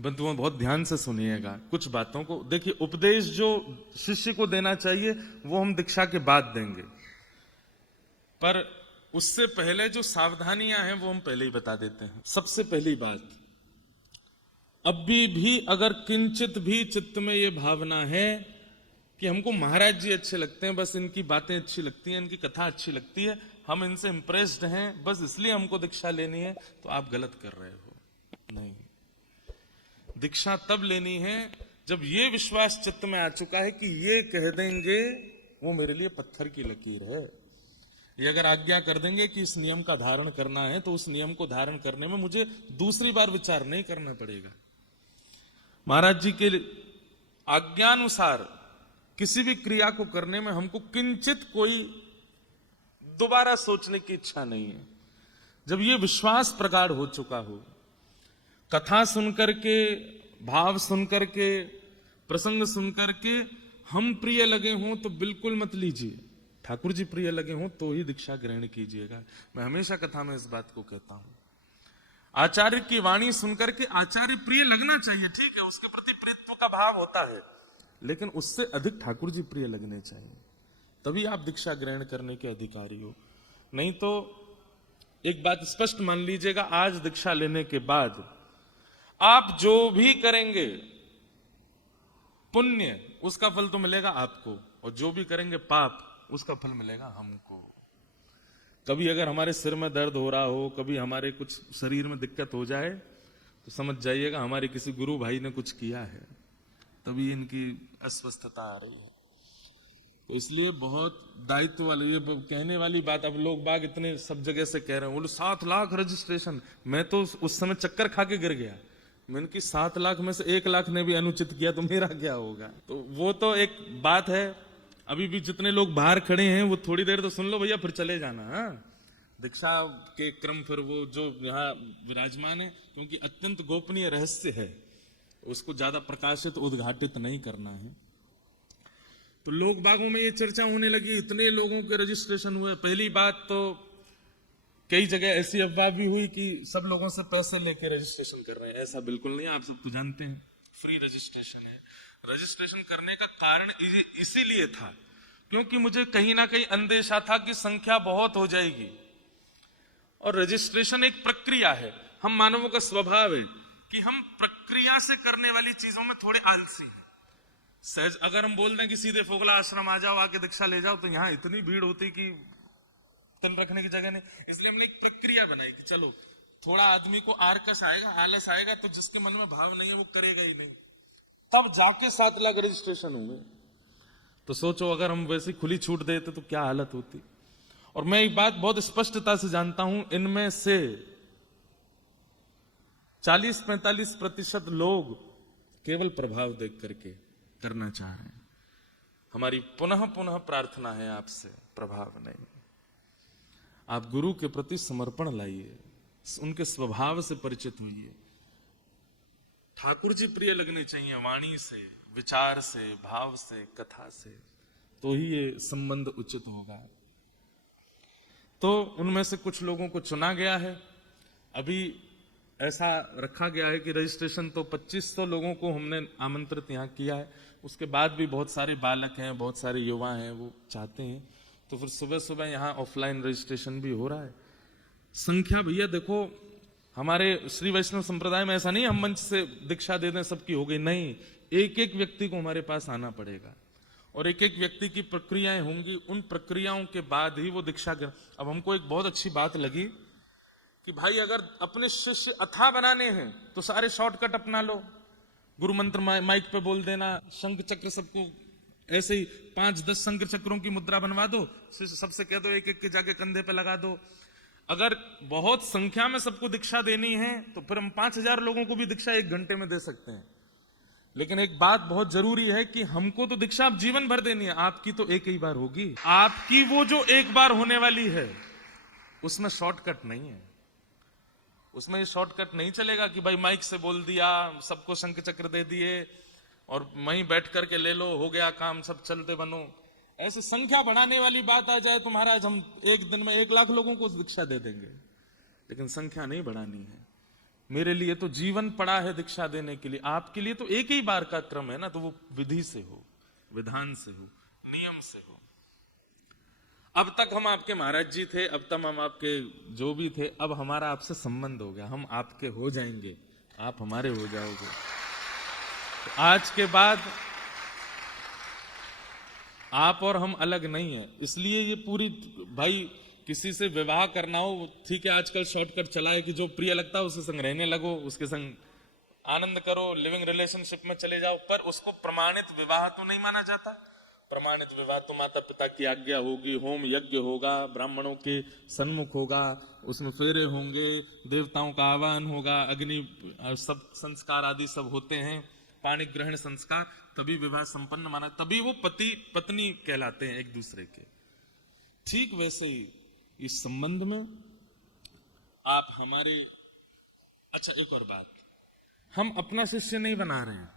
बंधुओं बहुत ध्यान से सुनिएगा कुछ बातों को। देखिए, उपदेश जो शिष्य को देना चाहिए वो हम दीक्षा के बाद देंगे, पर उससे पहले जो सावधानियां हैं वो हम पहले ही बता देते हैं। सबसे पहली बात, अभी भी अगर किंचित भी चित्त में ये भावना है कि हमको महाराज जी अच्छे लगते हैं, बस इनकी बातें अच्छी लगती हैं, इनकी कथा अच्छी लगती है, हम इनसे इंप्रेस्ड हैं, बस इसलिए हमको दीक्षा लेनी है, तो आप गलत कर रहे हो। नहीं, दीक्षा तब लेनी है जब ये विश्वास चित्त में आ चुका है कि ये कह देंगे वो मेरे लिए पत्थर की लकीर है। ये अगर आज्ञा कर देंगे कि इस नियम का धारण करना है, तो उस नियम को धारण करने में मुझे दूसरी बार विचार नहीं करना पड़ेगा। महाराज जी के आज्ञानुसार किसी भी क्रिया को करने में हमको किंचित कोई दोबारा सोचने की इच्छा नहीं है। जब ये विश्वास प्रगाढ़ हो चुका हो, कथा सुनकर के, भाव सुनकर के, प्रसंग सुनकर के हम प्रिय लगे हों तो बिल्कुल मत लीजिए, ठाकुर जी प्रिय लगे हों तो ही दीक्षा ग्रहण कीजिएगा। मैं हमेशा कथा में इस बात को कहता हूं। आचार्य की वाणी सुनकर के आचार्य प्रिय लगना चाहिए, ठीक है, उसके प्रति प्रीत्व का भाव होता है, लेकिन उससे अधिक ठाकुर जी प्रिय लगने चाहिए, तभी आप दीक्षा ग्रहण करने के अधिकारी हो। नहीं तो एक बात स्पष्ट मान लीजिएगा, आज दीक्षा लेने के बाद आप जो भी करेंगे पुण्य उसका फल तो मिलेगा आपको, और जो भी करेंगे पाप उसका फल मिलेगा हमको। कभी अगर हमारे सिर में दर्द हो रहा हो, कभी हमारे कुछ शरीर में दिक्कत हो जाए, तो समझ जाइएगा हमारे किसी गुरु भाई ने कुछ किया है, तभी इनकी अस्वस्थता आ रही है। तो इसलिए बहुत दायित्व वाली, ये कहने वाली बात अब लोग बाग इतने सब जगह से कह रहे हैं, बोले 7 लाख रजिस्ट्रेशन। मैं तो उस समय चक्कर खा के गिर गया, मैंने कि 7 लाख में से 1 लाख ने भी अनुचित किया तो मेरा क्या होगा। तो वो तो एक बात है। अभी भी जितने लोग बाहर खड़े हैं वो थोड़ी देर तो सुन लो भैया, फिर चले जाना। हाँ, दीक्षा के क्रम फिर वो जो यहाँ विराजमान है, क्योंकि अत्यंत गोपनीय रहस्य है, उसको ज्यादा प्रकाशित उद्घाटित नहीं करना है। तो लोग बागों में ये चर्चा होने लगी, इतने लोगों के रजिस्ट्रेशन हुए। पहली बात तो कई जगह ऐसी अफवाह भी हुई कि सब लोगों से पैसे लेके रजिस्ट्रेशन कर रहे हैं। ऐसा बिल्कुल नहीं, आप सब तो जानते हैं फ्री रजिस्ट्रेशन है। रजिस्ट्रेशन करने का कारण इसीलिए था क्योंकि मुझे कहीं ना कहीं अंदेशा था कि संख्या बहुत हो जाएगी, और रजिस्ट्रेशन एक प्रक्रिया है। हम मानवों का स्वभाव है कि हम प्रक्रिया से करने वाली चीजों में थोड़े आलसी हैं। सहज अगर हम बोल दें कि सीधे फोगला आश्रम आ जाओ, आके दीक्षा ले जाओ, तो यहाँ इतनी भीड़ होती कि तन रखने की जगह नहीं। इसलिए हमने एक प्रक्रिया बनाई कि चलो थोड़ा आदमी को आरकस आएगा, आलस आएगा, तो जिसके मन में भाव नहीं है वो करेगा ही नहीं। तब जाके 7 लाख रजिस्ट्रेशन हुए। तो सोचो अगर हम वैसी खुली छूट देते तो क्या हालत होती। और मैं एक बात बहुत स्पष्टता से जानता हूं, इनमें से 40-45% लोग केवल प्रभाव देख करके करना चाह रहे हैं। हमारी पुनः पुनः प्रार्थना है आपसे, प्रभाव नहीं। आप गुरु के प्रति समर्पण लाइए, उनके स्वभाव से परिचित होइए। ठाकुर जी प्रिय लगने चाहिए, वाणी से, विचार से, भाव से, कथा से, तो ही ये संबंध उचित होगा। तो उनमें से कुछ लोगों को चुना गया है। अभी ऐसा रखा गया है कि रजिस्ट्रेशन तो 2500 लोगों को हमने आमंत्रित यहाँ किया है। उसके बाद भी बहुत सारे बालक हैं, बहुत सारे युवा हैं, वो चाहते हैं, तो फिर सुबह सुबह यहाँ ऑफलाइन रजिस्ट्रेशन भी हो रहा है। संख्या भैया देखो, हमारे श्री वैष्णव संप्रदाय में ऐसा नहीं हम मंच से दीक्षा दे दें सबकी हो गई, नहीं। एक एक व्यक्ति को हमारे पास आना पड़ेगा और एक एक व्यक्ति की प्रक्रियाएं होंगी। उन प्रक्रियाओं के बाद ही वो दीक्षा। अब हमको एक बहुत अच्छी बात लगी कि भाई अगर अपने शिष्य अथाह बनाने हैं तो सारे शॉर्टकट अपना लो। गुरु मंत्र माइक पे बोल देना, शंख चक्र सबको ऐसे ही 5-10 शंख चक्रों की मुद्रा बनवा दो, सबसे कह दो एक एक के जाके कंधे पे लगा दो। अगर बहुत संख्या में सबको दीक्षा देनी है तो फिर हम 5000 लोगों को भी दीक्षा 1 घंटे में दे सकते हैं। लेकिन एक बात बहुत जरूरी है कि हमको तो दीक्षा अब जीवन भर देनी है, आपकी तो एक ही बार होगी। आपकी वो जो एक बार होने वाली है उसमें शॉर्टकट नहीं है। उसमें ये शॉर्टकट नहीं चलेगा कि भाई माइक से बोल दिया, सबको शंख चक्र दे दिए और वहीं बैठ करके ले लो, हो गया काम, सब चलते बनो। ऐसे संख्या बढ़ाने वाली बात आ जाए तो महाराज हम एक दिन में 1 लाख लोगों को दीक्षा दे देंगे, लेकिन संख्या नहीं बढ़ानी है। मेरे लिए तो जीवन पड़ा है दीक्षा देने के लिए, आपके लिए तो एक ही बार का क्रम है ना, तो वो विधि से हो, विधान से हो, नियम से हो। अब तक हम आपके महाराज जी थे, अब तक हम आपके जो भी थे, अब हमारा आपसे संबंध हो गया, हम आपके हो जाएंगे, आप हमारे हो जाओगे। तो आज के बाद आप और हम अलग नहीं है। इसलिए ये पूरी, भाई किसी से विवाह करना हो, ठीक है, आजकल शॉर्टकट चला है कि जो प्रिय लगता है उसके संग रहने लगो, उसके संग आनंद करो, लिविंग रिलेशनशिप में चले जाओ, पर उसको प्रमाणित विवाह तो नहीं माना जाता। प्रमाणित विवाह तो माता पिता की आज्ञा होगी, होम यज्ञ होगा, ब्राह्मणों के सन्मुख होगा, उसमें फेरे होंगे, देवताओं का आह्वान होगा, अग्नि सब संस्कार आदि सब होते हैं, पाणी ग्रहण संस्कार, तभी विवाह संपन्न माना, तभी वो पति पत्नी कहलाते हैं एक दूसरे के। ठीक वैसे ही इस संबंध में आप हमारे, अच्छा एक और बात, हम अपना शिष्य नहीं बना रहे हैं,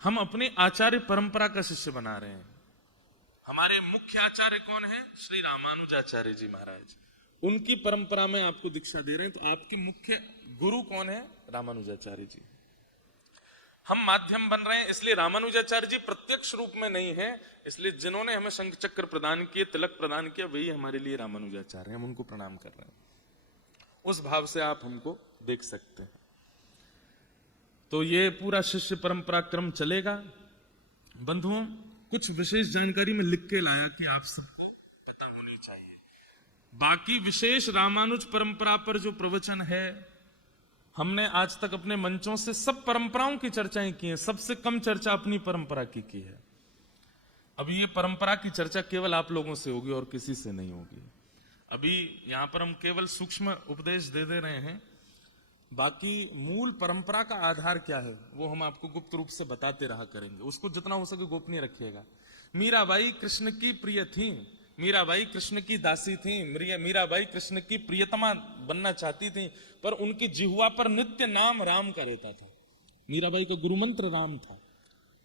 हम अपने आचार्य परंपरा का शिष्य बना रहे हैं। हमारे मुख्य आचार्य कौन है? श्री रामानुजाचार्य जी महाराज, उनकी परंपरा में आपको दीक्षा दे रहे हैं। तो आपके मुख्य गुरु कौन है? रामानुजाचार्य जी। हम माध्यम बन रहे हैं, इसलिए रामानुजाचार्य जी प्रत्यक्ष रूप में नहीं है, इसलिए जिन्होंने हमें शंख चक्र प्रदान किए, तिलक प्रदान किया, वही हमारे लिए रामानुजाचार्य हैं, हम उनको प्रणाम कर रहे हैं। उस भाव से आप हमको देख सकते हैं। तो ये पूरा शिष्य परंपरा क्रम चलेगा। बंधुओं, कुछ विशेष जानकारी में लिख के लाया कि आप सबको पता होनी चाहिए। बाकी विशेष रामानुज परंपरा पर जो प्रवचन है, हमने आज तक अपने मंचों से सब परंपराओं की चर्चाएं की हैं, सबसे कम चर्चा अपनी परंपरा की है। अभी ये परंपरा की चर्चा केवल आप लोगों से होगी और किसी से नहीं होगी। अभी यहां पर हम केवल सूक्ष्म उपदेश दे रहे हैं, बाकी मूल परंपरा का आधार क्या है वो हम आपको गुप्त रूप से बताते रहा करेंगे। उसको जितना हो सके गोपनीय रखिएगा। मीराबाई कृष्ण की प्रिय थी, मीराबाई कृष्ण की दासी थी, मीराबाई कृष्ण की प्रियतमा बनना चाहती थी, पर उनकी जिह्वा पर नित्य नाम राम का रहता था। मीराबाई का गुरु मंत्र राम था,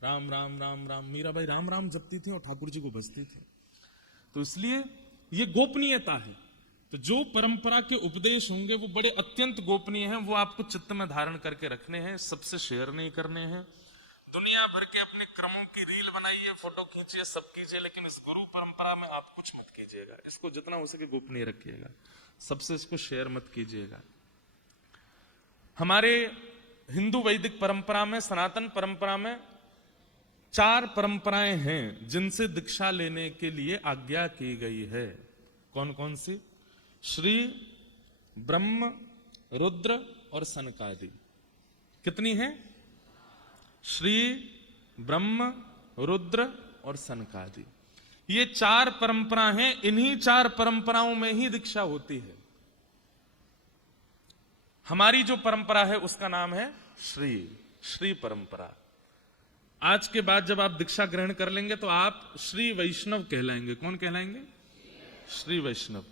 राम राम राम राम। मीराबाई राम राम जपती थी और ठाकुर जी को बसती थी। तो इसलिए ये गोपनीयता है। तो जो परंपरा के उपदेश होंगे वो बड़े अत्यंत गोपनीय हैं, वो आपको चित्त में धारण करके रखने हैं, सबसे शेयर नहीं करने हैं। दुनिया भर के अपने क्रमों की रील बनाइए, फोटो खींचिए, सब कीजिए, लेकिन इस गुरु परंपरा में आप कुछ मत कीजिएगा। इसको जितना हो सके गोपनीय रखिएगा, सबसे इसको शेयर मत कीजिएगा। हमारे हिंदू वैदिक परंपरा में, सनातन परंपरा में 4 परंपराएं हैं जिनसे दीक्षा लेने के लिए आज्ञा की गई है। कौन कौन सी? श्री, ब्रह्म, रुद्र और सनकादि। कितनी है? श्री, ब्रह्म, रुद्र और सनकादि। ये 4 परंपरा हैं। इन्हीं 4 परंपराओं में ही दीक्षा होती है। हमारी जो परंपरा है उसका नाम है श्री परंपरा। आज के बाद जब आप दीक्षा ग्रहण कर लेंगे तो आप श्री वैष्णव कहलाएंगे। कौन कहलाएंगे? श्री वैष्णव।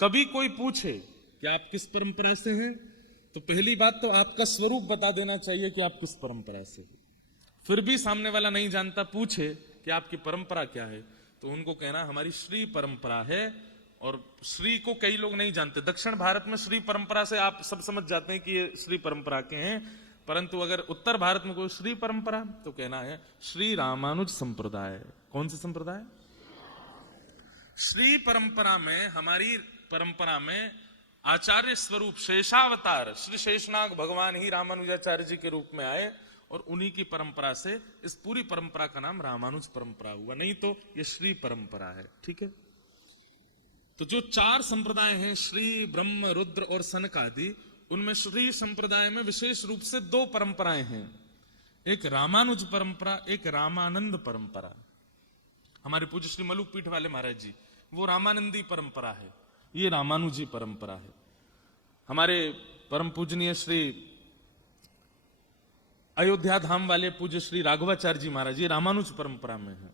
कभी कोई पूछे कि आप किस परंपरा से हैं, तो पहली बात तो आपका स्वरूप बता देना चाहिए कि आप किस परंपरा से हैं। फिर भी सामने वाला नहीं जानता, पूछे कि आपकी परंपरा क्या है, तो उनको कहना हमारी श्री परंपरा है। और श्री को कई लोग नहीं जानते। दक्षिण भारत में श्री परंपरा से आप सब समझ जाते हैं कि ये श्री परंपरा के हैं, परंतु अगर उत्तर भारत में कोई श्री परंपरा, तो कहना है श्री रामानुज संप्रदाय। कौन सी संप्रदाय? श्री परंपरा में, हमारी परंपरा में आचार्य स्वरूप शेषावतार श्री शेषनाग भगवान ही रामानुजाचार्य जी के रूप में आए, और उन्हीं की परंपरा से इस पूरी परंपरा का नाम रामानुज परंपरा हुआ, नहीं तो ये श्री परंपरा है। ठीक है। तो जो 4 संप्रदाय हैं, श्री, ब्रह्म, रुद्र और सनकादि, उनमें श्री संप्रदाय में विशेष रूप से 2 परंपराएं हैं। एक रामानुज परंपरा, एक रामानंद परंपरा। हमारे पूज्य श्री मलुक पीठ वाले महाराज जी, वो रामानंदी परंपरा है, ये रामानुजी परंपरा है। हमारे परम पूजनीय श्री अयोध्या धाम वाले पूज्य श्री राघवाचार्य जी महाराज, ये रामानुज परंपरा में है।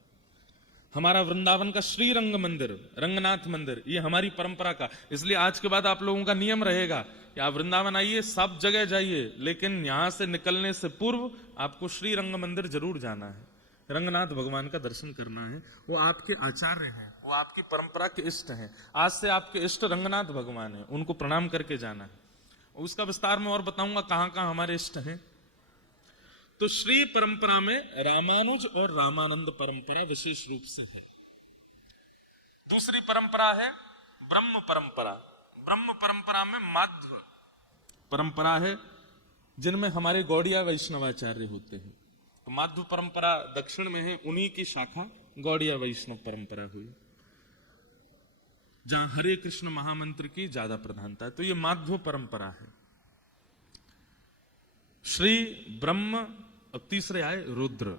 हमारा वृंदावन का श्री रंग मंदिर, रंगनाथ मंदिर, ये हमारी परंपरा का। इसलिए आज के बाद आप लोगों का नियम रहेगा कि आप वृंदावन आइए, सब जगह जाइए, लेकिन यहां से निकलने से पूर्व आपको श्री रंग मंदिर जरूर जाना है, रंगनाथ भगवान का दर्शन करना है। वो आपके आचार्य हैं, वो आपकी परंपरा के इष्ट हैं। आज से आपके इष्ट रंगनाथ भगवान हैं, उनको प्रणाम करके जाना है। उसका विस्तार में और बताऊंगा कहां कहां हमारे इष्ट हैं। तो श्री परंपरा में रामानुज और रामानंद परंपरा विशेष रूप से है। दूसरी परंपरा है ब्रह्म परंपरा। ब्रह्म परंपरा में माध्व परंपरा है, जिनमें हमारे गौड़िया वैष्णवाचार्य होते हैं। तो माध्व परंपरा दक्षिण में है, उन्हीं की शाखा गौड़िया वैष्णव परंपरा हुई, जहां हरे कृष्ण महामंत्र की ज्यादा प्रधानता है। तो ये माध्व परंपरा है। श्री ब्रह्म और तीसरे आए रुद्र।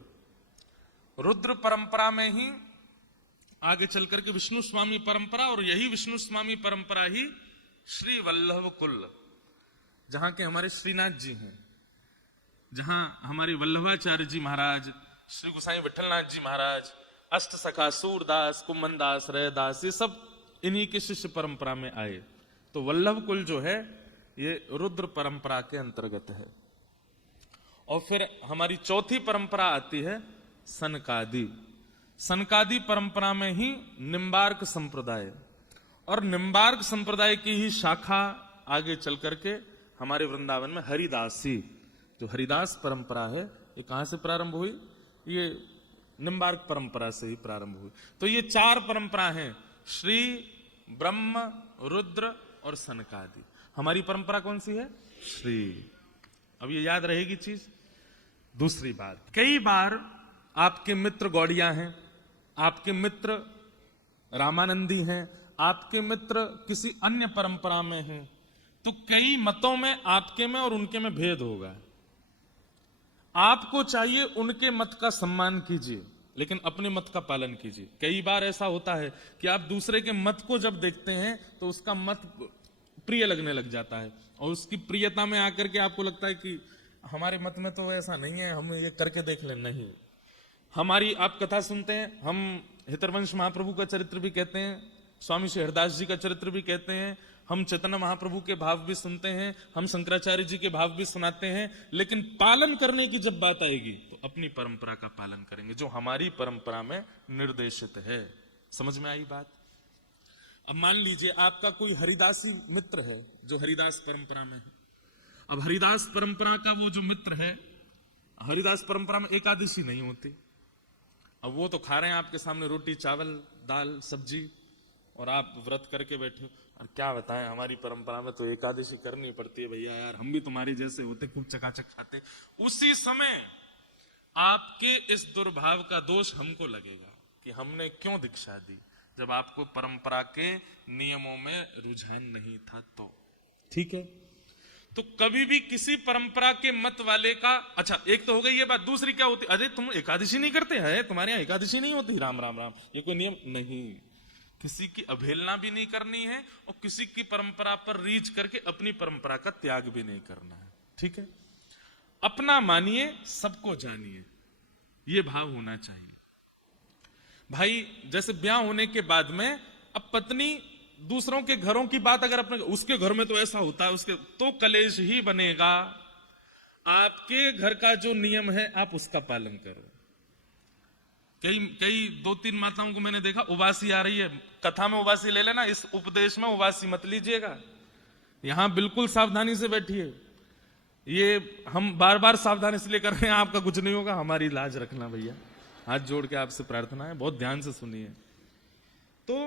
रुद्र परंपरा में ही आगे चल करके विष्णु स्वामी परंपरा, और यही विष्णु स्वामी परंपरा ही श्री वल्लभ कुल, जहां के हमारे श्रीनाथ जी हैं, जहां हमारे वल्लभाचार्य जी महाराज, श्री गोसाई विठलनाथ जी महाराज, अष्ट सखा सूरदास, कुम्भनदास, रैदास, ये सब इन्हीं के शिष्य परंपरा में आए। तो वल्लभ कुल जो है ये रुद्र परंपरा के अंतर्गत है। और फिर हमारी चौथी परंपरा आती है सनकादि। सनकादि परंपरा में ही निम्बार्क संप्रदाय, और निम्बार्क संप्रदाय की ही शाखा आगे चल करके हमारे वृंदावन में हरिदासी, जो हरिदास परंपरा है, ये कहां से प्रारंभ हुई? ये निम्बार्क परंपरा से ही प्रारंभ हुई। तो ये चार परंपरा हैं, श्री, ब्रह्म, रुद्र और सनकादि। हमारी परंपरा कौन सी है? श्री। अब ये याद रहेगी चीज। दूसरी बात, कई बार आपके मित्र गौड़िया हैं, आपके मित्र रामानंदी हैं, आपके मित्र किसी अन्य परंपरा में हैं, तो कई मतों में आपके में और उनके में भेद होगा। आपको चाहिए उनके मत का सम्मान कीजिए, लेकिन अपने मत का पालन कीजिए। कई बार ऐसा होता है कि आप दूसरे के मत को जब देखते हैं तो उसका मत प्रिय लगने लग जाता है, और उसकी प्रियता में आकर के आपको लगता है कि हमारे मत में तो ऐसा नहीं है, हम ये करके देख लें। नहीं, हमारी आप कथा सुनते हैं, हम हितरवंश महाप्रभु का चरित्र भी कहते हैं, स्वामी श्री हरदास जी का चरित्र भी कहते हैं, हम चैतन्य महाप्रभु के भाव भी सुनते हैं, हम शंकराचार्य जी के भाव भी सुनाते हैं, लेकिन पालन करने की जब बात आएगी तो अपनी परंपरा का पालन करेंगे, जो हमारी परंपरा में निर्देशित है। समझ में आई बात? अब मान लीजिए आपका कोई हरिदासी मित्र है जो हरिदास परंपरा में है। अब हरिदास परंपरा का वो जो मित्र है, हरिदास परंपरा में एकादशी नहीं होती। अब वो तो खा रहे हैं आपके सामने रोटी, चावल, दाल, सब्जी, और आप व्रत करके बैठे हो। और क्या बताएं, हमारी परंपरा में तो एकादशी करनी पड़ती है भैया, यार हम भी तुम्हारी जैसे होते, खूब चकाचक खाते। उसी समय आपके इस दुर्भाव का दोष हमको लगेगा कि हमने क्यों दीक्षा दी, जब आपको परंपरा के नियमों में रुझान नहीं था। तो ठीक है, तो कभी भी किसी परंपरा के मत वाले का, अच्छा एक तो हो गई ये बात। दूसरी क्या होती, अरे तुम एकादशी नहीं करते हैं, तुम्हारे यहाँ एकादशी नहीं होती, राम राम राम, ये कोई नियम नहीं। किसी की अवहेलना भी नहीं करनी है, और किसी की परंपरा पर रीच करके अपनी परंपरा का त्याग भी नहीं करना है। ठीक है, अपना मानिए, सबको जानिए, ये भाव होना चाहिए। भाई जैसे ब्याह होने के बाद में अब पत्नी दूसरों के घरों की बात अगर अपने, उसके घर में तो ऐसा होता है, उसके तो कलेश ही बनेगा। आपके घर का जो नियम है आप उसका पालन करो। कई 2-3 माताओं को मैंने देखा, उबासी आ रही है, कथा में उबासी ले लेना, इस उपदेश में उबासी मत लीजिएगा। यहां बिल्कुल सावधानी से बैठिए। ये हम बार बार सावधानी इसलिए कर रहे हैं, आपका कुछ नहीं होगा, हमारी लाज रखना भैया, हाथ जोड़ के आपसे प्रार्थना है, बहुत ध्यान से सुनिए। तो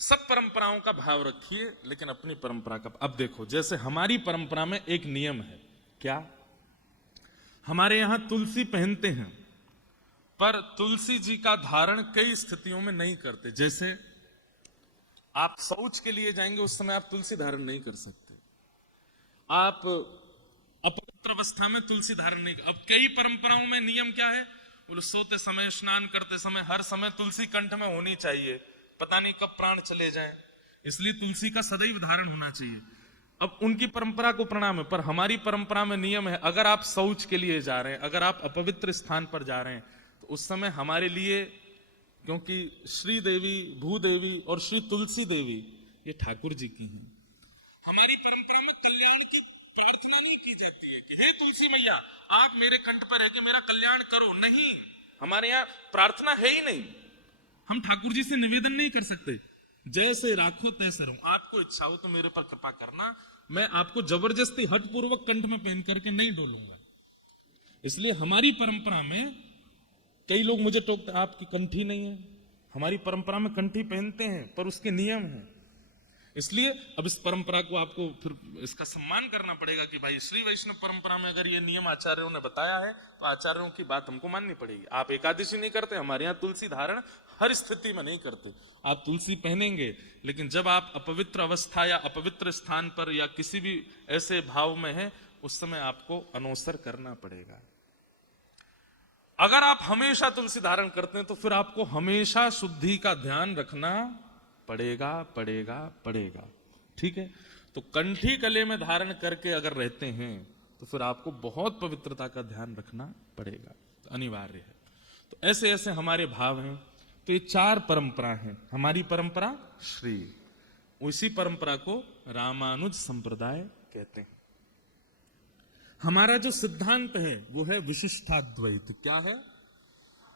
सब परंपराओं का भाव रखिए, लेकिन अपनी परंपरा का। अब देखो, जैसे हमारी परंपरा में एक नियम है, क्या? हमारे यहां तुलसी पहनते हैं, पर तुलसी जी का धारण कई स्थितियों में नहीं करते। जैसे आप शौच के लिए जाएंगे, उस समय आप तुलसी धारण नहीं कर सकते। आप अपवित्र अवस्था में तुलसी धारण नहीं। अब कई परंपराओं में नियम क्या है, बोले सोते समय, स्नान करते समय, हर समय तुलसी कंठ में होनी चाहिए, पता नहीं कब प्राण चले जाएं, इसलिए तुलसी का सदैव धारण होना चाहिए। अब उनकी परंपरा को प्रणाम है, पर हमारी परंपरा में नियम है, अगर आप शौच के लिए जा रहे हैं, अगर आप अपवित्र स्थान पर जा रहे हैं, तो उस समय हमारे लिए, क्योंकि श्री देवी, भूदेवी और श्री तुलसी देवी ये ठाकुर जी की हैं, हमारी परंपरा में कल्याण की प्रार्थना नहीं की जाती है कि हे तुलसी मैया आप मेरे कंठ पर है कि मेरा कल्याण करो। नहीं, हमारे यहाँ प्रार्थना है ही नहीं। हम ठाकुर जी से निवेदन नहीं कर सकते, जैसे राखो तैसे रहूं, आपको इच्छा हो तो मेरे पर कृपा करना, मैं आपको जबरदस्ती हठपूर्वक कंठ में पहन करके नहीं डोलूंगा। इसलिए हमारी परंपरा में कई लोग मुझे टोकते, आपकी कंठी नहीं है। हमारी परंपरा में कंठी पहनते हैं, पर उसके नियम हैं। इसलिए अब इस परंपरा को आपको फिर इसका सम्मान करना पड़ेगा कि भाई श्री वैष्णव परंपरा में अगर ये नियम आचार्यों ने बताया है तो आचार्यों की बात हमको माननी पड़ेगी। आप एकादशी नहीं करते, हमारे यहाँ तुलसी धारण हर स्थिति में नहीं करते। आप तुलसी पहनेंगे, लेकिन जब आप अपवित्र अवस्था या अपवित्र स्थान पर या किसी भी ऐसे भाव में है, उस समय आपको अनोसर करना पड़ेगा। अगर आप हमेशा तुलसी धारण करते हैं तो फिर आपको हमेशा शुद्धि का ध्यान रखना पड़ेगा पड़ेगा पड़ेगा। ठीक है, तो कंठी गले में धारण करके अगर रहते हैं तो फिर आपको बहुत पवित्रता का ध्यान रखना पड़ेगा, अनिवार्य है। तो ऐसे ऐसे हमारे भाव हैं। तो ये 4 परंपरा हैं। हमारी परंपरा श्री, उसी परंपरा को रामानुज संप्रदाय कहते हैं। हमारा जो सिद्धांत है वो है विशिष्टाद्वैत। क्या है?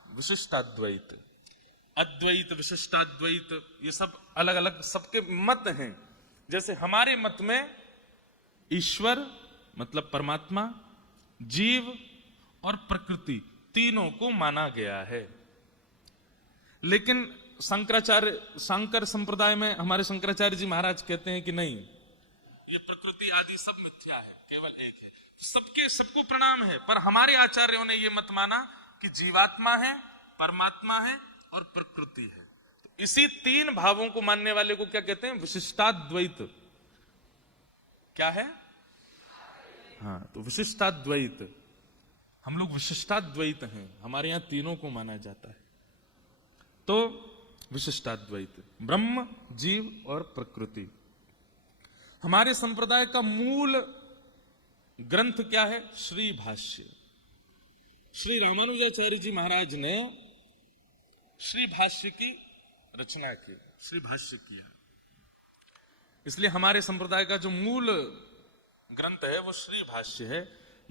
विशिष्टाद्वैत। अद्वैत, विशिष्टाद्वैत, ये सब अलग अलग सबके मत हैं। जैसे हमारे मत में ईश्वर मतलब परमात्मा, जीव और प्रकृति तीनों को माना गया है। लेकिन शंकर संप्रदाय में हमारे शंकराचार्य जी महाराज कहते हैं कि नहीं, ये प्रकृति आदि सब मिथ्या है, केवल एक है। सबको प्रणाम है, पर हमारे आचार्यों ने ये मत माना कि जीवात्मा है, परमात्मा है और प्रकृति है। तो इसी 3 भावों को मानने वाले को क्या कहते हैं? विशिष्टाद्वैत। क्या है? हाँ, तो विशिष्टाद्वैत, हम लोग विशिष्टाद्वैत हैं। हमारे यहां तीनों को माना जाता है। तो विशिष्टाद्वैत, ब्रह्म, जीव और प्रकृति। हमारे संप्रदाय का मूल ग्रंथ क्या है? श्री भाष्य। श्री रामानुजाचार्य जी महाराज ने श्री भाष्य की रचना की, श्री भाष्य किया। इसलिए हमारे संप्रदाय का जो मूल ग्रंथ है वो श्री भाष्य है।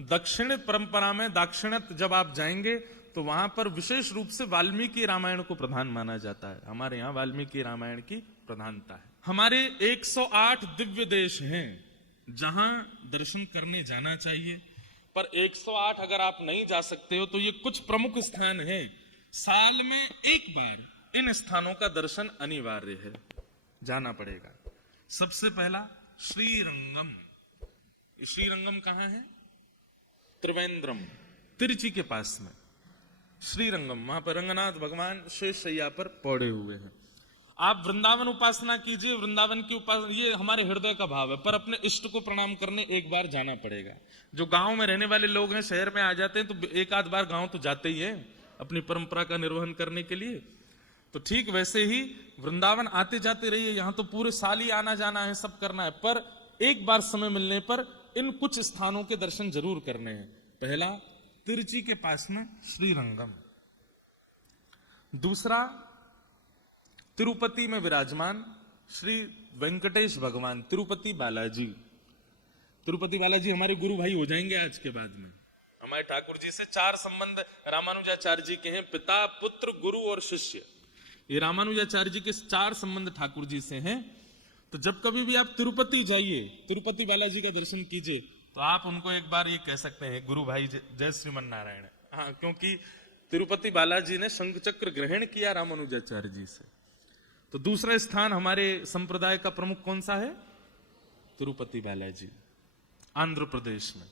दक्षिण परंपरा में दाक्षिणात्य जब आप जाएंगे तो वहां पर विशेष रूप से वाल्मीकि रामायण को प्रधान माना जाता है। हमारे यहां वाल्मीकि रामायण की प्रधानता है। हमारे 108 दिव्य देश हैं जहां दर्शन करने जाना चाहिए, पर 108 अगर आप नहीं जा सकते हो तो ये कुछ प्रमुख स्थान है। साल में एक बार इन स्थानों का दर्शन अनिवार्य है, जाना पड़ेगा। सबसे पहला श्रीरंगम। श्रीरंगम कहां है? त्रिवेंद्रम, तिरुचि के पास में श्रीरंगम। वहां पर रंगनाथ भगवान शेष शैया पर पौड़े हुए हैं। आप वृंदावन उपासना कीजिए, वृंदावन की उपासना, ये हमारे हृदय का भाव है, पर अपने इष्ट को प्रणाम करने एक बार जाना पड़ेगा। जो गांव में रहने वाले लोग हैं, शहर में आ जाते हैं तो एक आध बार गांव तो जाते ही है अपनी परंपरा का निर्वहन करने के लिए। तो ठीक वैसे ही वृंदावन आते जाते रहिए। यहां तो पूरे साल ही आना जाना है, सब करना है, पर एक बार समय मिलने पर इन कुछ स्थानों के दर्शन जरूर करने हैं। पहला तिरुचि के पास में श्रीरंगम। दूसरा तिरुपति में विराजमान श्री वेंकटेश भगवान, तिरुपति बालाजी। तिरुपति बालाजी हमारे गुरु भाई हो जाएंगे आज के बाद में। हमारे ठाकुर जी से 4 संबंध रामानुजाचार्य जी के हैं, पिता, पुत्र, गुरु और शिष्य। ये रामानुजाचार्य जी के 4 संबंध ठाकुर जी से हैं। तो जब कभी भी आप तिरुपति जाइए, तिरुपति बालाजी का दर्शन कीजिए, तो आप उनको एक बार ये कह सकते हैं, गुरु भाई जय श्रीमन नारायण। हाँ, क्योंकि तिरुपति बालाजी ने शंख चक्र ग्रहण किया रामानुजाचार्य जी से। तो दूसरा स्थान हमारे संप्रदाय का प्रमुख कौन सा है? तिरुपति बालाजी, आंध्र प्रदेश में।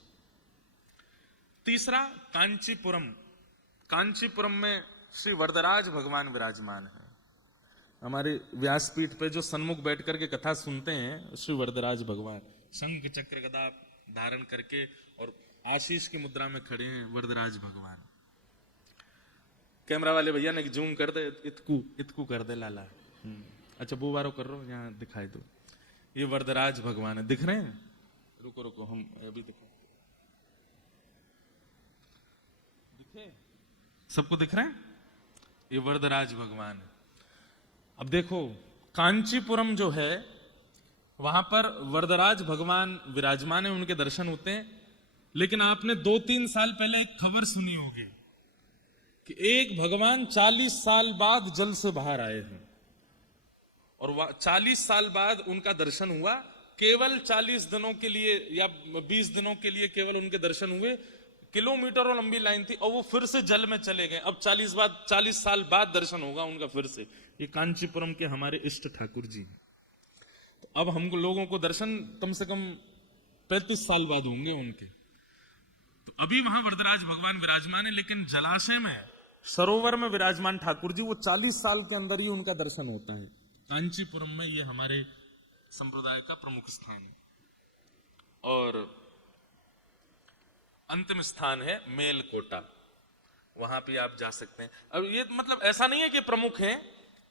तीसरा कांचीपुरम। कांचीपुरम में श्री वरदराज भगवान विराजमान है। हमारे व्यासपीठ पे जो सन्मुख बैठ करके कथा सुनते हैं, श्री वरदराज भगवान शंख चक्र गदा धारण करके और आशीष की मुद्रा में खड़े हैं वरदराज भगवान। कैमरा वाले भैया ने जूम कर दे, इतकू कर दे लाला। अच्छा, वो बारो कर रो, यहाँ दिखाई दो। ये वरदराज भगवान है, दिख रहे हैं? रुको रुको, हम अभी दिखाते। दिखे? सबको दिख रहे हैं? ये वरदराज भगवान है। अब देखो, कांचीपुरम जो है वहां पर वरदराज भगवान विराजमान है, उनके दर्शन होते हैं। लेकिन आपने 2-3 साल पहले एक खबर सुनी होगी कि एक भगवान 40 साल बाद जल से बाहर आए हैं और 40 साल बाद उनका दर्शन हुआ केवल 40 दिनों के लिए या 20 दिनों के लिए केवल उनके दर्शन हुए, किलोमीटरों लंबी लाइन थी, और वो फिर से जल में चले गए। अब 40 साल बाद दर्शन होगा उनका फिर से। ये कांचीपुरम के हमारे इष्ट ठाकुर जी हैं। तो अब हम लोगों को दर्शन कम से कम 35 साल बाद होंगे उनके। तो अभी वहां वरदराज भगवान विराजमान है, लेकिन जलाशय में, सरोवर में विराजमान ठाकुर जी, वो 40 साल के अंदर ही उनका दर्शन होता है। कांचीपुरम में ये हमारे संप्रदाय का प्रमुख स्थान है। और अंतिम स्थान है मेलकोटा, वहां पे आप जा सकते हैं। अब ये मतलब ऐसा नहीं है कि प्रमुख है,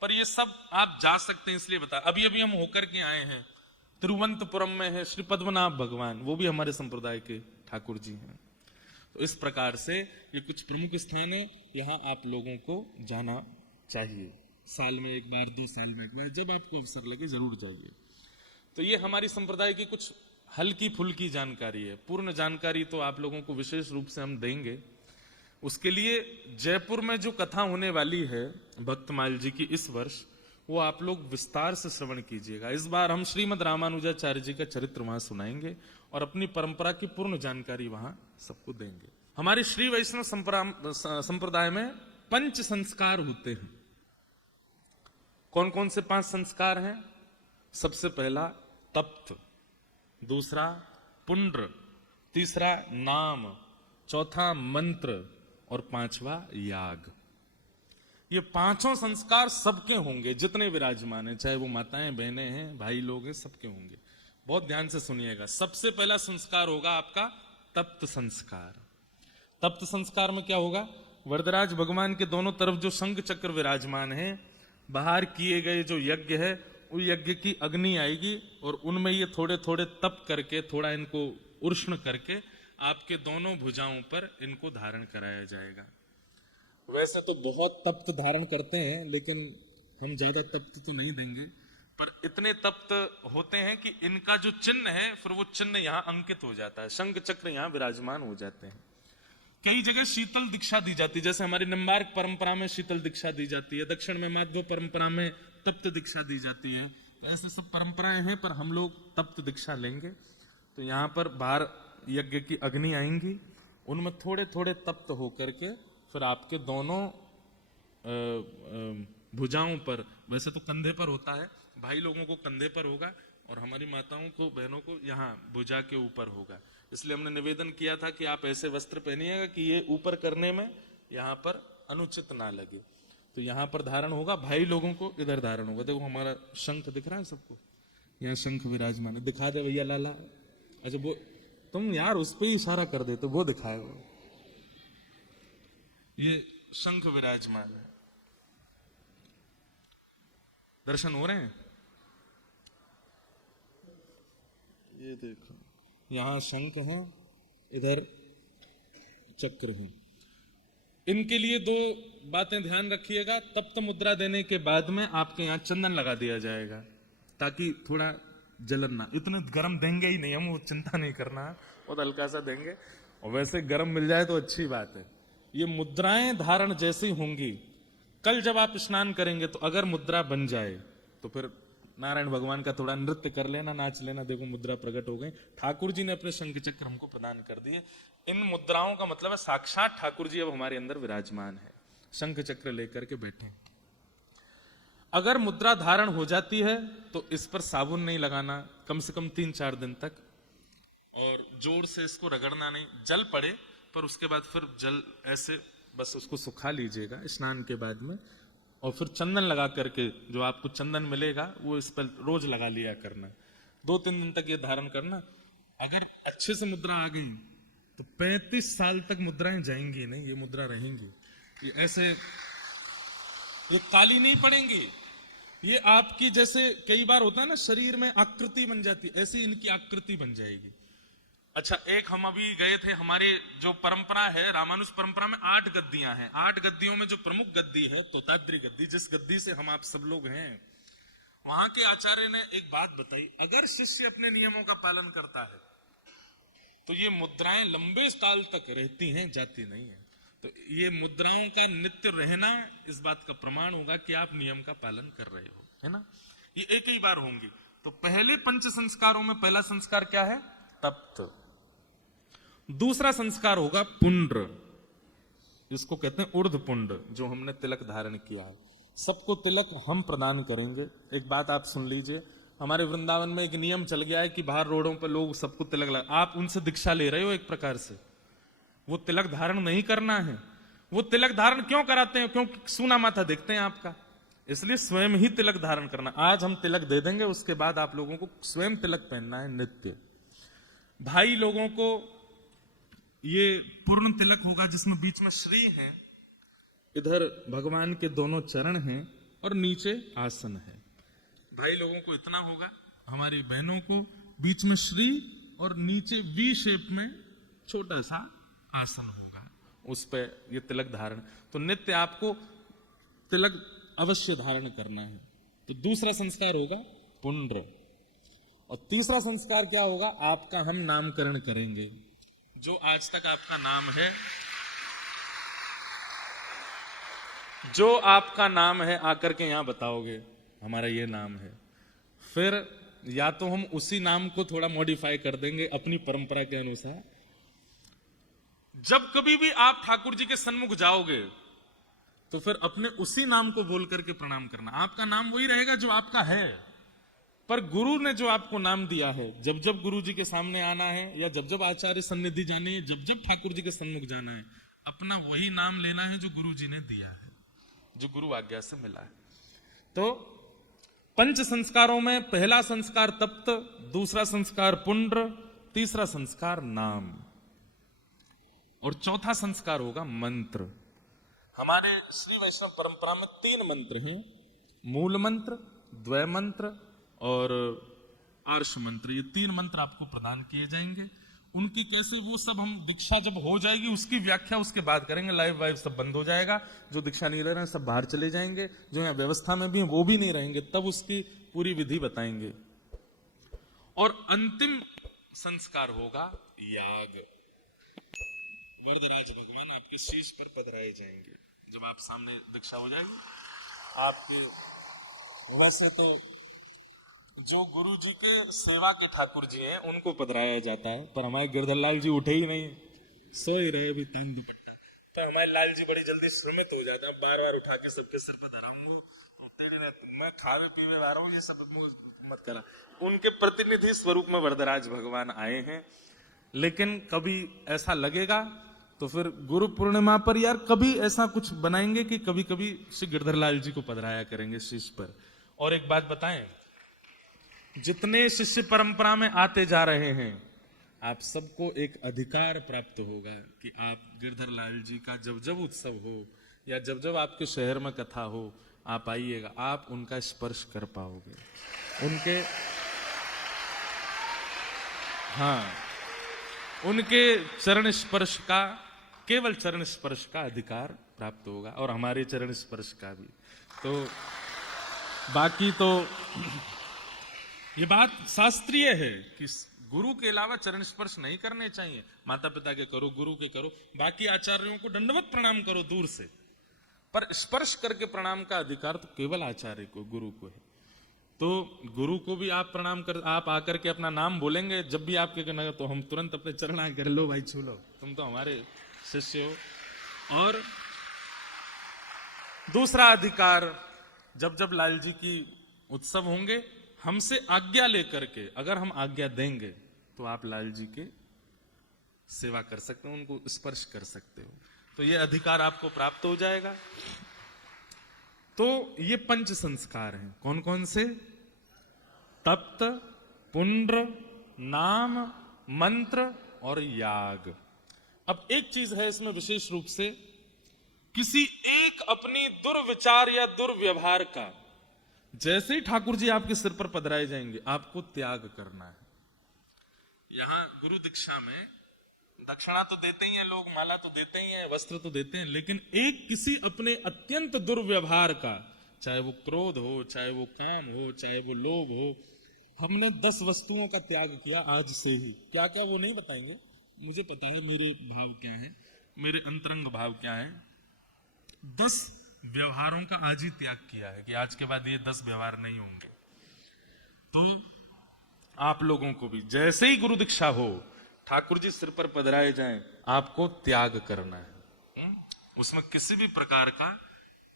पर ये सब आप जा सकते हैं, इसलिए बता। अभी अभी हम होकर के आए हैं, तिरुवनंतपुरम में है श्री पद्मनाभ भगवान, वो भी हमारे संप्रदाय के ठाकुर जी हैं। तो इस प्रकार से ये कुछ प्रमुख स्थान है, यहाँ आप लोगों को जाना चाहिए। साल में एक बार, 2 साल में एक बार, जब आपको अवसर लगे जरूर जाइए। तो ये हमारी संप्रदाय की कुछ हल्की फुल्की जानकारी है। पूर्ण जानकारी तो आप लोगों को विशेष रूप से हम देंगे। उसके लिए जयपुर में जो कथा होने वाली है भक्तमाल जी की इस वर्ष, वो आप लोग विस्तार से श्रवण कीजिएगा। इस बार हम श्रीमद रामानुजाचार्य जी का चरित्र वहां सुनाएंगे और अपनी परंपरा की पूर्ण जानकारी वहां सबको देंगे। हमारे श्री वैष्णव संप्रदाय में 5 संस्कार होते हैं। कौन कौन से 5 संस्कार हैं? सबसे पहला तप्त, दूसरा पुंड्र, तीसरा नाम, चौथा मंत्र और 5वां याग। ये 5 संस्कार सबके होंगे, जितने विराजमान हैं, चाहे वो माताएं, बहनें हैं, भाई लोग हैं, सबके होंगे। बहुत ध्यान से सुनिएगा। सबसे पहला संस्कार होगा आपका तप्त संस्कार। तप्त संस्कार में क्या होगा? वरदराज भगवान के दोनों तरफ जो शंख चक्र विराजमान है, बाहर किए गए जो यज्ञ है, उस यज्ञ की अग्नि आएगी और उनमें ये थोड़े थोड़े तप करके, थोड़ा इनको उष्ण करके आपके दोनों भुजाओं पर इनको धारण कराया जाएगा। वैसे तो बहुत तप्त धारण करते हैं, लेकिन हम ज्यादा तप्त तो नहीं देंगे, पर इतने तप्त होते हैं कि इनका जो चिन्ह है, फिर वो चिन्ह यहाँ अंकित हो जाता है, शंख चक्र यहाँ विराजमान हो जाते हैं। कई जगह शीतल दीक्षा दी जाती है, जैसे हमारी निम्बार्क परंपरा में शीतल दीक्षा दी जाती है, दक्षिण में माधव परंपरा में तप्त दीक्षा दी जाती है। ऐसे सब परंपराएं हैं, पर हम लोग तप्त दीक्षा लेंगे। तो यहाँ पर बाहर यज्ञ की अग्नि आएंगी, उनमें थोड़े थोड़े तप्त होकर के फिर आपके दोनों भुजाओं पर, वैसे तो कंधे पर होता है, भाई लोगों को कंधे पर होगा और हमारी माताओं को, बहनों को यहाँ भुजा के ऊपर होगा। इसलिए हमने निवेदन किया था कि आप ऐसे वस्त्र पहनिएगा कि ये ऊपर करने में यहाँ पर अनुचित ना लगे। तो यहाँ पर धारण होगा, भाई लोगों को इधर धारण होगा। देखो हमारा शंख दिख रहा है सबको, यहाँ शंख विराजमान है। दिखा दे भैया लाला। अच्छा वो तुम यार उस पर ही इशारा कर दे, तो वो दिखाए। वो ये शंख विराजमान है, दर्शन हो रहे हैं? ये देखो, यहां शंख है, इधर चक्र है। इनके लिए 2 बातें ध्यान रखिएगा। तप्त मुद्रा देने के बाद में आपके यहाँ चंदन लगा दिया जाएगा, ताकि थोड़ा जलन ना। इतने गर्म देंगे ही नहीं हम, वो चिंता नहीं करना, बहुत हल्का सा देंगे। और वैसे गर्म मिल जाए तो अच्छी बात है। ये मुद्राएं धारण जैसी होंगी, कल जब आप स्नान करेंगे तो अगर मुद्रा बन जाए तो फिर नारायण भगवान का थोड़ा नृत्य कर लेना, नाच लेना। देखो मुद्रा प्रकट हो गई, ठाकुर जी ने अपने शंख चक्र हमको प्रदान कर दिए। इन मुद्राओं का मतलब है साक्षात ठाकुर जी अब हमारे अंदर विराजमान है, शंख चक्र लेकर के बैठे। अगर मुद्रा धारण हो जाती है तो इस पर साबुन नहीं लगाना कम से कम 3-4 दिन तक, और जोर से इसको रगड़ना नहीं। जल पड़े पर उसके बाद फिर जल ऐसे बस उसको सुखा लीजिएगा स्नान के बाद में, और फिर चंदन लगा करके, जो आपको चंदन मिलेगा वो इस पर रोज लगा लिया करना। 2-3 दिन तक ये धारण करना। अगर अच्छे से मुद्रा आ गई तो 35 साल तक मुद्राएं जाएंगी नहीं, ये मुद्रा रहेंगी। ये ऐसे ये काली नहीं पड़ेंगी। ये आपकी, जैसे कई बार होता है ना शरीर में आकृति बन जाती है, ऐसी इनकी आकृति बन जाएगी। अच्छा, एक हम अभी गए थे, हमारे जो परंपरा है रामानुज परंपरा में 8 गद्दियां हैं। 8 गद्दियों में जो प्रमुख गद्दी है तोताद्री गद्दी, जिस गद्दी से हम आप सब लोग हैं, वहां के आचार्य ने एक बात बताई, अगर शिष्य अपने नियमों का पालन करता है तो ये मुद्राएं लंबे काल तक रहती हैं, जाती नहीं है। तो ये मुद्राओं का नित्य रहना इस बात का प्रमाण होगा कि आप नियम का पालन कर रहे हो, है ना। ये एक ही बार होंगी, तो पहले पंच संस्कारों में पहला संस्कार क्या है? तप्त। दूसरा संस्कार होगा पुंड्र, इसको कहते हैं ऊर्ध्व पुंड, जो हमने तिलक धारण किया है। सबको तिलक हम प्रदान करेंगे। एक बात आप सुन लीजिए, हमारे वृंदावन में एक नियम चल गया है कि बाहर रोडों पर लोग सबको तिलक लगा, आप उनसे दीक्षा ले रहे हो एक प्रकार से। वो तिलक धारण नहीं करना है। वो तिलक धारण क्यों कराते हैं? क्योंकि सूना माथा देखते हैं आपका, इसलिए स्वयं ही तिलक धारण करना। आज हम तिलक दे देंगे, उसके बाद आप लोगों को स्वयं तिलक पहनना है नित्य। भाई लोगों को ये पूर्ण तिलक होगा जिसमें बीच में श्री है, इधर भगवान के दोनों चरण हैं और नीचे आसन है। भाई लोगों को इतना होगा, हमारी बहनों को बीच में श्री और नीचे वी शेप में छोटा सा आसन होगा, उस पे ये तिलक धारण। तो नित्य आपको तिलक अवश्य धारण करना है। तो दूसरा संस्कार होगा पुंड्र। और तीसरा संस्कार क्या होगा? आपका हम नामकरण करेंगे। जो आज तक आपका नाम है, जो आपका नाम है आकर के यहां बताओगे हमारा ये नाम है। फिर या तो हम उसी नाम को थोड़ा मॉडिफाई कर देंगे अपनी परंपरा के अनुसार। जब कभी भी आप ठाकुर जी के सन्मुख जाओगे तो फिर अपने उसी नाम को बोल करके प्रणाम करना। आपका नाम वही रहेगा जो आपका है, पर गुरु ने जो आपको नाम दिया है, जब जब गुरु जी के सामने आना है या जब जब आचार्य सन्निधि जानी है, जब जब ठाकुर जी के सन्मुख जाना है, अपना वही नाम लेना है जो गुरु जी ने दिया है, जो गुरु आज्ञा से मिला है। तो पंच संस्कारों में पहला संस्कार तप्त, दूसरा संस्कार पुंड्र, तीसरा संस्कार नाम और चौथा संस्कार होगा मंत्र। हमारे श्री वैष्णव परंपरा में 3 मंत्र हैं, मूल मंत्र, द्वय मंत्र और आर्ष मंत्र। ये 3 मंत्र आपको प्रदान किए जाएंगे। उनकी कैसे, वो सब हम दीक्षा जब हो जाएगी उसकी व्याख्या उसके बाद करेंगे। लाइव वाइव सब बंद हो जाएगा, जो दीक्षा नहीं ले रहे हैं सब बाहर चले जाएंगे, जो यहाँ व्यवस्था में भी हैं वो भी नहीं रहेंगे, तब उसकी पूरी विधि बताएंगे। और अंतिम संस्कार होगा याग। वरदराज भगवान आपके शीश पर पधराए जाएंगे जब आप सामने दीक्षा हो जाएगी आपके। वैसे तो जो गुरु जी के सेवा के ठाकुर जी हैं उनको पधराया जाता है, पर हमारे गिरधर लाल जी उठे ही नहीं, सो ही रहे अभी तान दुपट्टा। तो हमारे लाल जी बड़ी जल्दी श्रमित हो जाता है, बार बार उठा के सबके सिर पे धराऊंगा, मैं खावे पीवे आ रहा हूँ, ये सब मत करा। उनके प्रतिनिधि स्वरूप में वरदराज भगवान आए हैं। लेकिन कभी ऐसा लगेगा तो फिर गुरु पूर्णिमा पर यार कभी ऐसा कुछ बनाएंगे कि कभी कभी श्री गिरधर लाल जी को पधराया करेंगे शीश पर। और एक बात बताएं, जितने शिष्य परंपरा में आते जा रहे हैं आप सबको एक अधिकार प्राप्त होगा कि आप गिरधर लाल जी का जब जब उत्सव हो या जब जब आपके शहर में कथा हो आप आइएगा, आप उनका स्पर्श कर पाओगे, उनके उनके चरण स्पर्श का, केवल चरण स्पर्श का अधिकार प्राप्त होगा और हमारे चरण स्पर्श का भी। तो बाकी तो ये बात शास्त्रीय है कि गुरु के अलावा चरण स्पर्श नहीं करने चाहिए। माता पिता के करो, गुरु के करो, बाकी आचार्यों को दंडवत प्रणाम करो दूर से, पर स्पर्श करके प्रणाम का अधिकार तो केवल आचार्य को, गुरु को है। तो गुरु को भी आप प्रणाम कर, आप आकर के अपना नाम बोलेंगे जब भी आपके कहना तो हम तुरंत अपने चरण आकर लो भाई छू लो, तुम तो हमारे शिष्य हो। और दूसरा अधिकार, जब जब लाल जी की उत्सव होंगे हमसे आज्ञा लेकर के, अगर हम आज्ञा देंगे तो आप लाल जी के सेवा कर सकते हो, उनको स्पर्श कर सकते हो, तो ये अधिकार आपको प्राप्त हो जाएगा। तो ये पंच संस्कार हैं, कौन कौन से? तप्त, पुंड्र, नाम, मंत्र और याग। अब एक चीज है इसमें विशेष रूप से, किसी एक अपनी दुर्विचार या दुर्व्यवहार का जैसे ही ठाकुर जी आपके सिर पर पधराए जाएंगे आपको त्याग करना है। यहां गुरु दीक्षा में दक्षिणा तो देते ही हैं लोग, माला तो देते ही हैं, वस्त्र तो देते हैं, लेकिन एक किसी अपने अत्यंत दुर्व्यवहार का, चाहे वो क्रोध हो, चाहे वो काम हो, चाहे वो लोभ हो, हमने 10 वस्तुओं का त्याग किया आज से ही। क्या क्या वो नहीं बताएंगे, मुझे पता है मेरे भाव क्या है, मेरे अंतरंग भाव क्या है। 10 व्यवहारों का आज ही त्याग किया है कि आज के बाद ये 10 व्यवहार नहीं होंगे। तो आप लोगों को भी जैसे ही गुरु दीक्षा हो, ठाकुर जी सिर पर पधराए जाएं, आपको त्याग करना है। उसमें किसी भी प्रकार का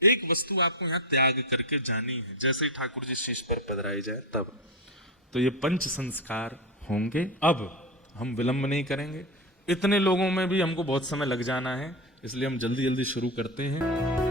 एक वस्तु आपको यहां त्याग करके जानी है, जैसे ही ठाकुर जी शीश पर पधराए जाए तब। तो ये पंच संस्कार होंगे। अब हम विलंब नहीं करेंगे, इतने लोगों में भी हमको बहुत समय लग जाना है, इसलिए हम जल्दी जल्दी शुरू करते हैं।